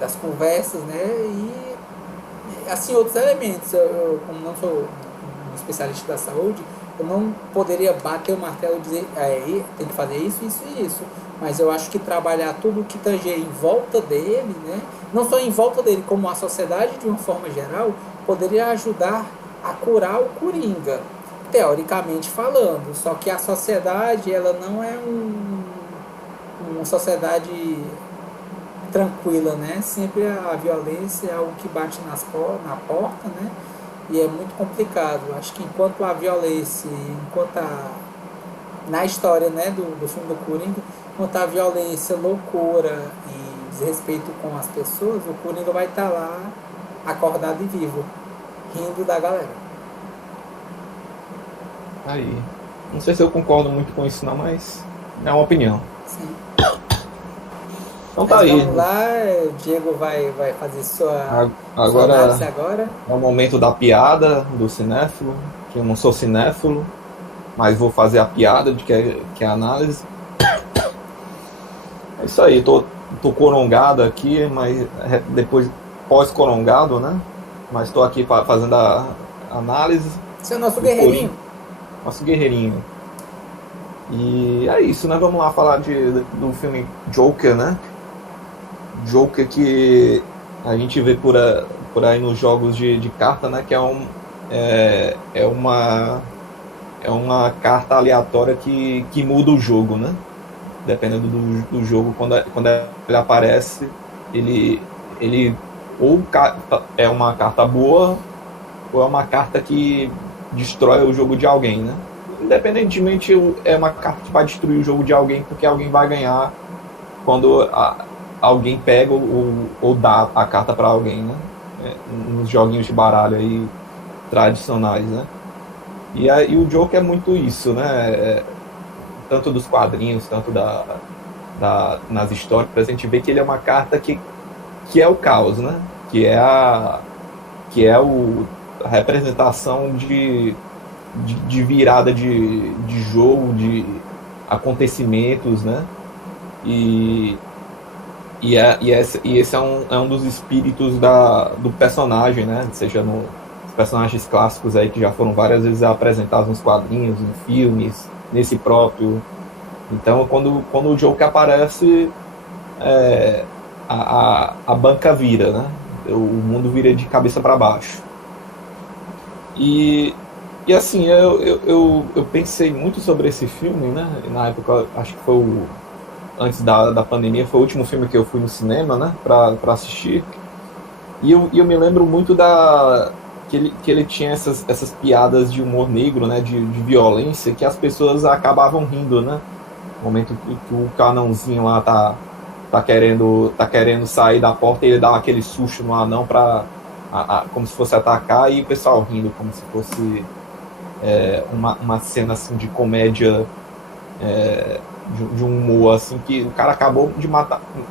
das conversas, né? E assim, outros elementos. Eu, como não sou um especialista da saúde, eu não poderia bater o martelo e dizer tem que fazer isso, isso e isso. Mas eu acho que trabalhar tudo o que tange em volta dele, né? Não só em volta dele, como a sociedade de uma forma geral, poderia ajudar a curar o Coringa, teoricamente falando. Só que a sociedade, ela não é uma sociedade tranquila, né? Sempre a violência é algo que bate na porta, né? E é muito complicado. Acho que enquanto a violência, na história, né, do filme do Coringa, enquanto a violência, loucura e desrespeito com as pessoas, o Coringa vai estar lá acordado e vivo, rindo da galera. Aí. Não sei se eu concordo muito com isso não, mas é uma opinião. Sim. Então tá aí. Vamos lá, o Diego vai fazer sua análise agora. É o momento da piada do cinéfilo, que eu não sou cinéfilo, mas vou fazer a piada de que é a análise. É isso aí, tô corongado aqui, mas depois pós-corongado, né? Mas estou aqui fazendo a análise. Você é o nosso guerreirinho. Nosso guerreirinho. E é isso, né? Vamos lá falar do filme Joker, né? Joker que a gente vê por aí nos jogos de carta, né? Que é uma carta aleatória que muda o jogo, né? Dependendo do jogo, quando ele aparece, ele ou é uma carta boa ou é uma carta que destrói o jogo de alguém, né? Independentemente, é uma carta que vai destruir o jogo de alguém, porque alguém vai ganhar quando alguém pega ou dá a carta para alguém, né? Nos joguinhos de baralho aí tradicionais, né? E aí o Joker é muito isso, né? Tanto dos quadrinhos, tanto nas histórias, a gente vê que ele é uma carta que é o caos, né? Que é a representação de virada de jogo, de acontecimentos, né? E esse é um dos espíritos do personagem, né? Seja nos personagens clássicos aí que já foram várias vezes apresentados nos quadrinhos, em filmes, nesse próprio. Então, quando o Joker aparece, a banca vira, né? O mundo vira de cabeça para baixo. E assim, eu pensei muito sobre esse filme, né? Na época, acho que foi antes da pandemia, foi o último filme que eu fui no cinema, né? Pra assistir. E eu me lembro muito que ele tinha essas piadas de humor negro, né? De violência, que as pessoas acabavam rindo, né? No momento que o canãozinho lá tá querendo sair da porta e ele dá aquele susto no anão como se fosse atacar, e o pessoal rindo como se fosse uma cena assim de comédia, de um humor assim, que o cara acabou de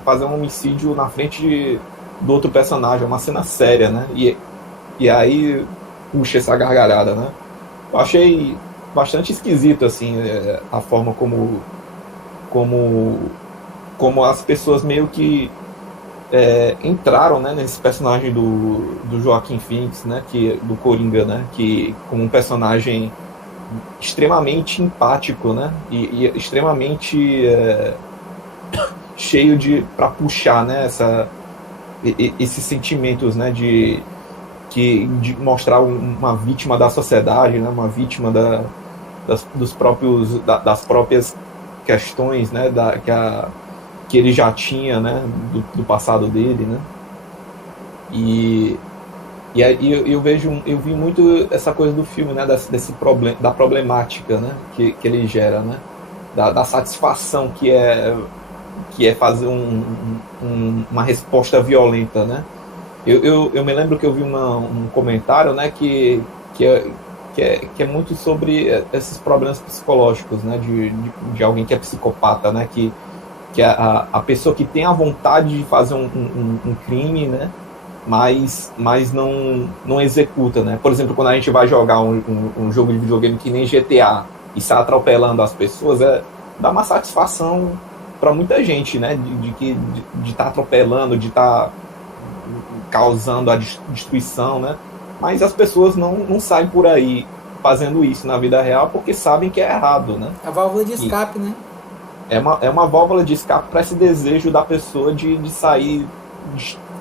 fazer um homicídio na frente do outro personagem, uma cena séria, né? E aí puxa essa gargalhada, né? Eu achei bastante esquisito assim, a forma como as pessoas meio que entraram, né, nesse personagem do Joaquin Phoenix, né, do Coringa, né, que como um personagem extremamente empático, né, e extremamente cheio para puxar, né, esses sentimentos, né, de mostrar uma vítima da sociedade, né, uma vítima das próprias questões, né, que ele já tinha, né, do passado dele, né? E aí eu vi muito essa coisa do filme, né, da problemática, né, que ele gera, né, da satisfação que é que é fazer uma resposta violenta, né? Eu me lembro que eu vi um comentário, né, que é muito sobre esses problemas psicológicos, né, de alguém que é psicopata, né, que a pessoa que tem a vontade de fazer um crime, né, mas não executa, né? Por exemplo, quando a gente vai jogar um jogo de videogame que nem GTA e sai atropelando as pessoas, dá uma satisfação para muita gente, né? De estar atropelando, de estar causando a destruição, né? Mas as pessoas não saem por aí fazendo isso na vida real porque sabem que é errado, né? A válvula de escape, né? É uma válvula de escape para esse desejo da pessoa de sair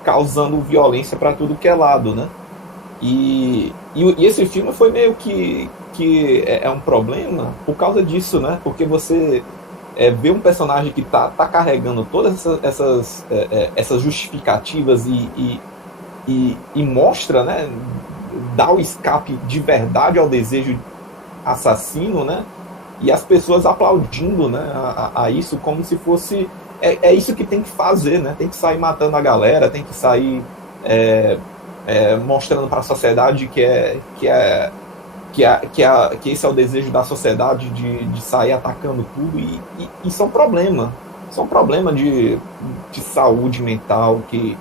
causando violência para tudo que é lado, né? E esse filme foi meio que é um problema por causa disso, né? Porque você vê um personagem que tá carregando todas essas justificativas e mostra, né? Dá o escape de verdade ao desejo assassino, né? E as pessoas aplaudindo, né? A isso como se fosse isso que tem que fazer, né? Tem que sair matando a galera, tem que sair mostrando para a sociedade que esse é o desejo da sociedade de sair atacando tudo, e isso é um problema. Isso é um problema de saúde mental que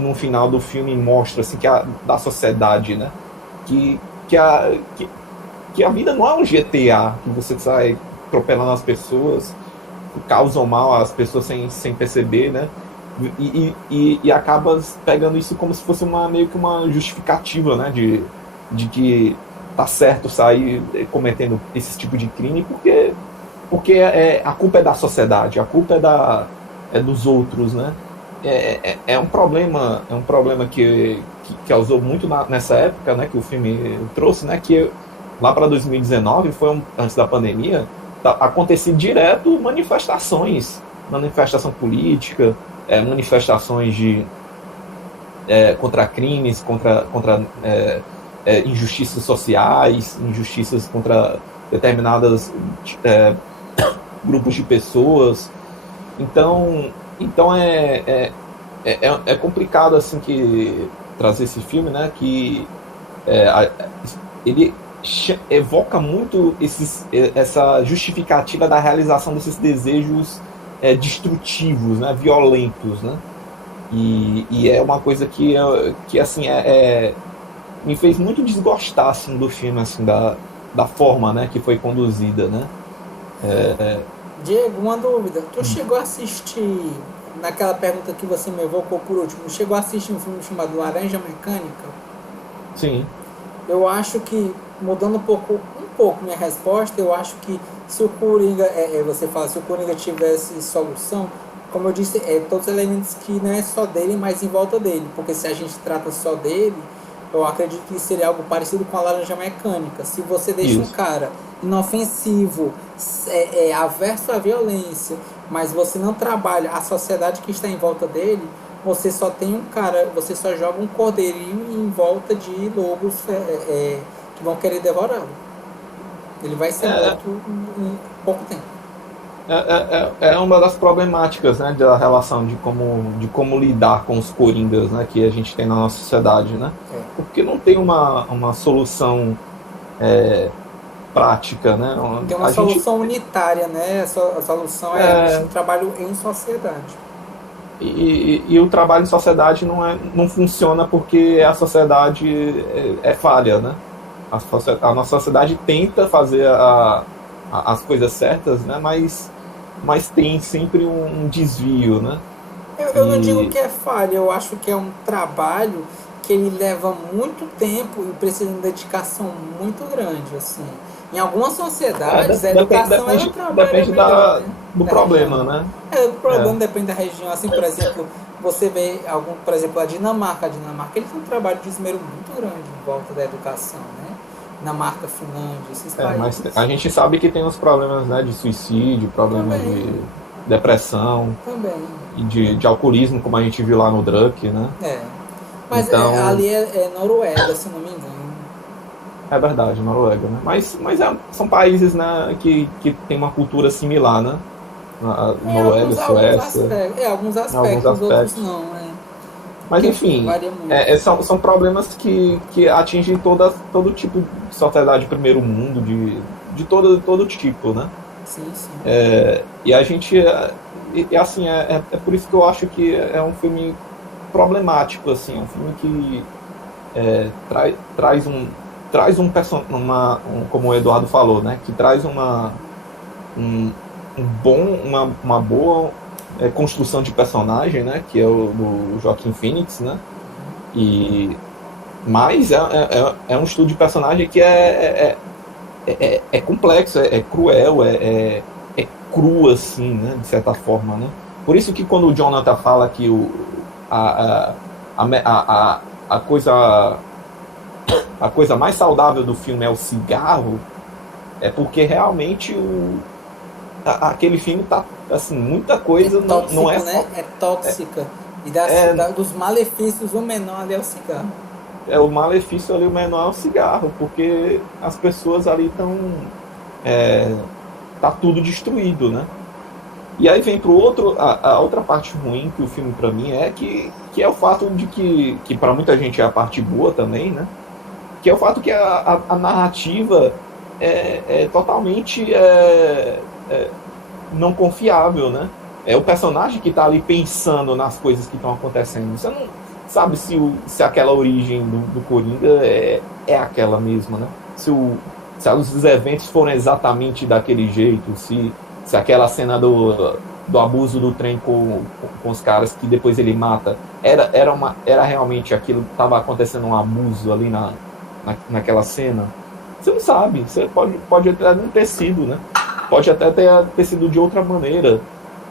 no final do filme mostra assim, da sociedade, né? Que a vida não é um GTA que você sai atropelando as pessoas, causam mal às pessoas sem perceber, né? E acaba pegando isso como se fosse meio que uma justificativa, né? De que tá certo sair cometendo esse tipo de crime porque a culpa é da sociedade, a culpa é dos outros, né? É um problema que causou muito nessa época, né? Que o filme trouxe, né? Que lá para 2019, antes da pandemia, acontecia direto manifestação política, manifestações contra crimes, contra injustiças sociais, injustiças contra determinadas grupos de pessoas. Então é complicado assim que trazer esse filme, né? Que ele evoca muito essa justificativa da realização desses desejos destrutivos, né, violentos, né? E é uma coisa que assim me fez muito desgostar assim do filme, assim, da forma, né, que foi conduzida, né? Diego, uma dúvida. Tu chegou a assistir, naquela pergunta que você me evocou por último, chegou a assistir um filme chamado Laranja Mecânica? Sim. Eu acho que, mudando um pouco minha resposta, eu acho que se o Coringa, você fala, se o Coringa tivesse solução, como eu disse, todos os elementos que não é só dele, mas em volta dele, porque se a gente trata só dele, eu acredito que seria algo parecido com a Laranja Mecânica. Se você deixa um cara inofensivo, averso à violência, mas você não trabalha a sociedade que está em volta dele, você só tem um cara, você só joga um cordeirinho em volta de lobos que vão querer devorá-lo. Ele vai ser morto em pouco tempo. É uma das problemáticas, né, da relação de como lidar com os coringas, né, que a gente tem na nossa sociedade, né? Porque não tem uma solução prática, né? Tem uma solução unitária, né? A solução é um trabalho em sociedade. E o trabalho em sociedade não funciona porque a sociedade é falha, né? A nossa sociedade tenta fazer as coisas certas, né? Mas tem sempre um desvio, né? Eu não digo que é falha, eu acho que é um trabalho que ele leva muito tempo e precisa de uma dedicação muito grande, assim. Em algumas sociedades, a educação é um trabalho depende do problema, né? O problema depende da região. Assim, por exemplo, você vê por exemplo, a Dinamarca. A Dinamarca, eles têm um trabalho de esmero muito grande em volta da educação, né? Dinamarca, Finlândia, esses países. Mas a gente sabe que tem os problemas, né, de suicídio, problemas de depressão, e de alcoolismo, como a gente viu lá no Druck, né? Mas então, ali é Noruega, se não me engano. É verdade, Noruega, né? Mas são países, né, que tem uma cultura similar, né? Noruega, Suécia. Alguns aspectos, outros não. Mas enfim, são problemas que atingem todo tipo de sociedade de primeiro mundo, de todo tipo, né? Sim. E a gente, assim, é por isso que eu acho que é um filme problemático, assim, é um filme que traz um personagem, como o Eduardo falou, né? Que traz uma boa construção de personagem, né? Que é o do Joaquin Phoenix, né? Mas é um estudo de personagem que é complexo, é cruel, é cru, assim, né? De certa forma, né? Por isso que quando o Jonathan fala que a coisa mais saudável do filme é o cigarro, é porque realmente aquele filme tá, assim, muita coisa tóxico, não é só... né? É tóxica. E dos malefícios, o menor ali é o cigarro. O malefício ali, o menor é o cigarro, porque as pessoas ali estão... tá tudo destruído, né? E aí vem pro a outra parte ruim que o filme para mim que é o fato de que para muita gente é a parte boa também, né? Que é o fato que a narrativa é totalmente não confiável, né? É o personagem que está ali pensando nas coisas que estão acontecendo. Você não sabe se aquela origem do Coringa é aquela mesma, né? Se os eventos foram exatamente daquele jeito, se aquela cena do abuso do trem com os caras que depois ele mata era realmente aquilo que estava acontecendo, um abuso ali naquela cena. Você não sabe, você pode até não ter sido, né? Pode até ter sido de outra maneira.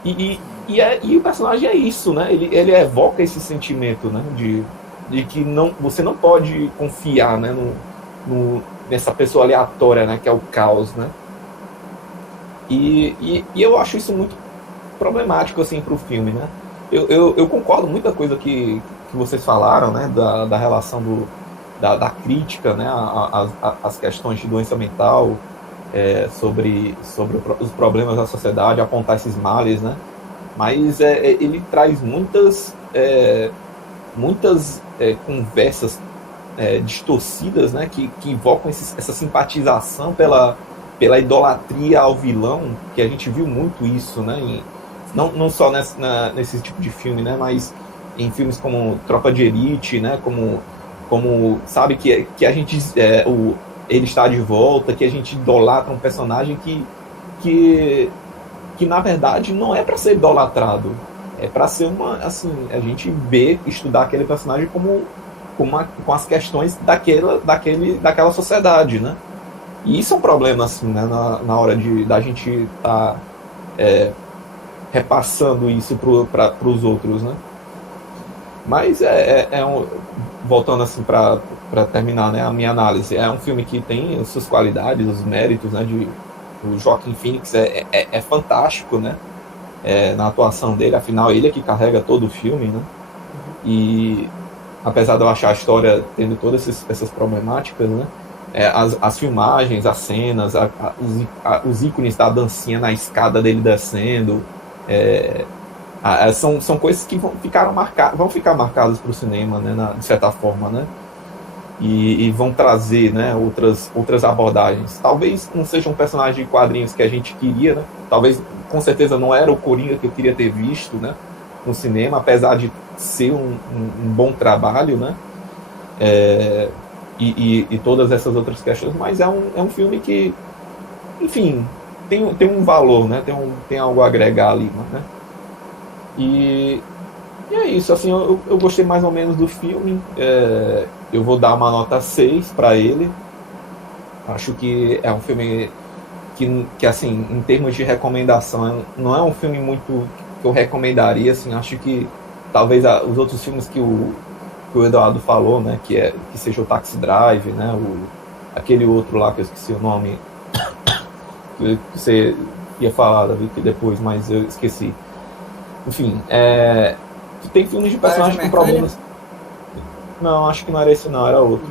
E o personagem é isso, né? Ele evoca esse sentimento, né? De que você não pode confiar, né? Nessa pessoa aleatória, né? Que é o caos, né? E eu acho isso muito problemático, assim, pro filme, né? Eu concordo com muita coisa que vocês falaram, né? Da relação da crítica, né? As questões de doença mental, sobre os problemas da sociedade, apontar esses males, né? Mas ele traz muitas conversas distorcidas, né? Que invocam essa simpatização pela idolatria ao vilão, que a gente viu muito isso, né? Não só nesse tipo de filme, né? Mas em filmes como Tropa de Elite, né? Como sabe que a gente ele está de volta, que a gente idolatra um personagem que na verdade não é para ser idolatrado, é para ser a gente estudar aquele personagem com as questões daquela sociedade, né? E isso é um problema, assim, né? Na hora da gente estar repassando isso para os outros, né? Mas voltando assim para terminar, né, a minha análise, é um filme que tem as suas qualidades, os méritos, né, o Joaquin Phoenix é fantástico, né, na atuação dele, afinal ele é que carrega todo o filme, né, e apesar de eu achar a história tendo todas essas problemáticas, né, as filmagens, as cenas, os ícones da dancinha na escada dele descendo, são coisas que vão ficar marcadas para o cinema, né, de certa forma, né? E vão trazer, né, outras abordagens. Talvez não seja um personagem de quadrinhos que a gente queria, né? Talvez, com certeza, não era o Coringa que eu queria ter visto, né, no cinema, apesar de ser um bom trabalho, né? E todas essas outras questões, mas é um filme que, enfim, tem um valor, né? Tem algo a agregar ali, né? E é isso, assim, eu gostei mais ou menos do filme. Eu vou dar uma nota 6 para ele. Acho que é um filme que, assim, em termos de recomendação, não é um filme muito que eu recomendaria, assim. Acho que talvez os outros filmes que o Eduardo falou, né, que seja o Taxi Drive, né, aquele outro lá que eu esqueci o nome, que você ia falar, David, depois, mas eu esqueci. Enfim, tem filmes de personagens com problemas. Não, acho que não era esse não, era outro.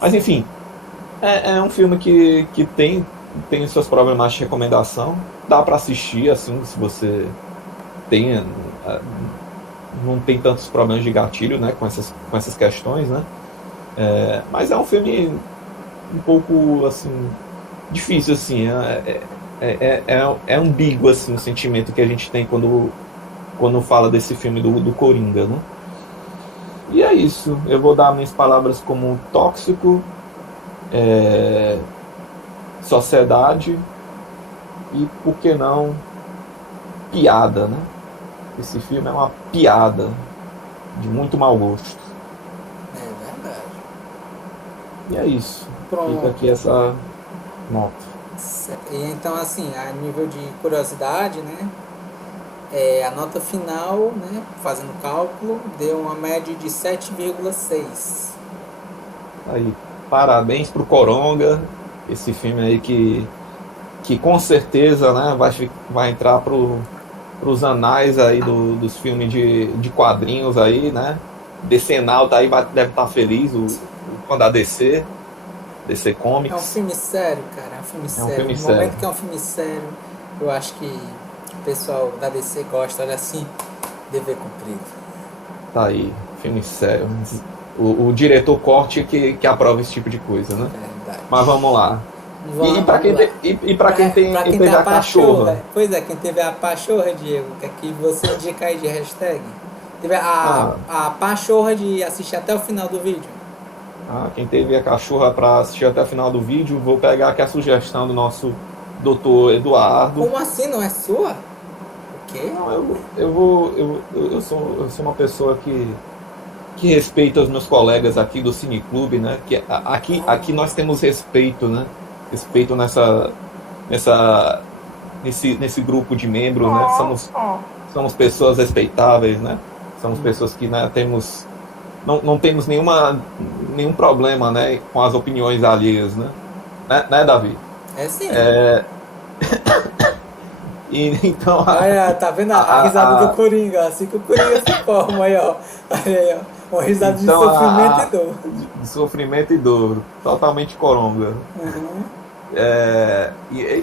Mas enfim, é um filme que tem tem seus problemas de recomendação. Dá para assistir, assim, se você tem, não tem tantos problemas de gatilho, né, com essas questões, né? Mas é um filme um pouco, assim, difícil, assim. É ambíguo, assim, o sentimento que a gente tem quando fala desse filme do Coringa, né? E é isso. Eu vou dar minhas palavras como tóxico, sociedade e, por que não, piada, né? Esse filme é uma piada de muito mau gosto. É verdade. E é isso. Pronto. Fica aqui essa nota. E então, assim, a nível de curiosidade, né? A nota final, né, fazendo cálculo, deu uma média de 7,6. Aí, parabéns pro Coronga, esse filme aí que com certeza, né, vai entrar pros anais aí dos filmes de quadrinhos aí, né? Decenal tá aí, deve estar feliz quando a DC Comics. É um filme sério, cara, é um filme sério. Filme no sério. momento que é um filme sério, eu acho que o pessoal da DC gosta, olha assim, dever cumprido. Tá aí, filme sério. O diretor corte que aprova esse tipo de coisa, né? Verdade. Mas vamos lá. Vamos E pra quem, lá. pra quem teve a cachorra? Pois é, quem teve a pachorra, Diego, o que é que você indica aí de hashtag? Teve a pachorra de assistir até o final do vídeo. Quem teve a cachorra para assistir até o final do vídeo, vou pegar aqui a sugestão do nosso doutor Eduardo. Como assim? Não é sua? O quê? Não, eu sou uma pessoa que respeita os meus colegas aqui do Cineclube, né? Que aqui nós temos respeito, né? Respeito nesse grupo de membros, né? Somos pessoas respeitáveis, né? Somos pessoas que, né, não temos nenhum problema, né, com as opiniões alheias, né? Né, Davi? É sim. E então Olha, tá vendo a risada do Coringa? Assim que o Coringa se forma aí, ó. Olha aí, ó. Uma risada então, de sofrimento e dor. De sofrimento e dor. Totalmente coronga. Uhum.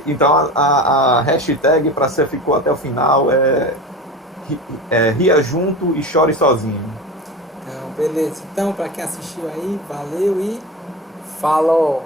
Então a hashtag para você ficou até o final ria junto e chore sozinho. Então, beleza. Então, pra quem assistiu aí, valeu e falou!